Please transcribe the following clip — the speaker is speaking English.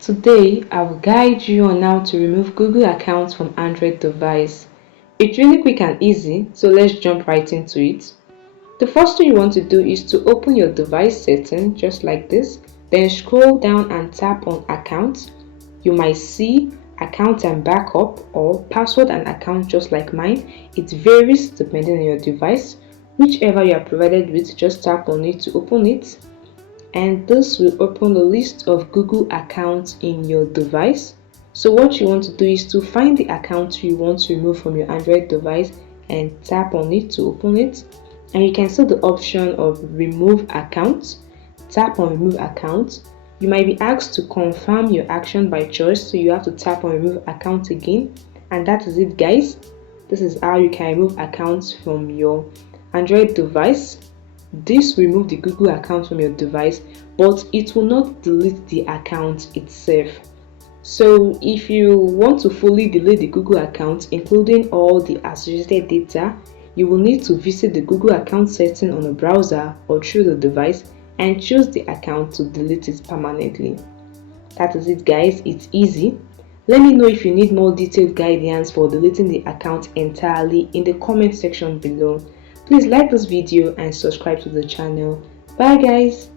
Today, I will guide you on how to remove Google accounts from Android device. It's really quick and easy, so let's jump right into it. The first thing you want to do is to open your device setting just like this, then scroll down and tap on Accounts. You might see Account and Backup or Password and Account just like mine. It varies depending on your device. Whichever you are provided with, just tap on it to open it, and this will open the list of Google accounts in your device. So what you want to do is to find the account you want to remove from your Android device and tap on it to open it, and you can see the option of remove account. Tap on remove account. You might be asked to confirm your action by choice, so you have to tap on remove account again, and that is it, guys. This is how you can remove accounts from your Android device. This will remove the Google account from your device, but it will not delete the account itself. So if you want to fully delete the Google account, including all the associated data, you will need to visit the Google account setting on a browser or through the device and choose the account to delete it permanently. That is it, guys. It's easy. Let me know if you need more detailed guidance for deleting the account entirely in the comment section below. Please like this video and subscribe to the channel. Bye guys.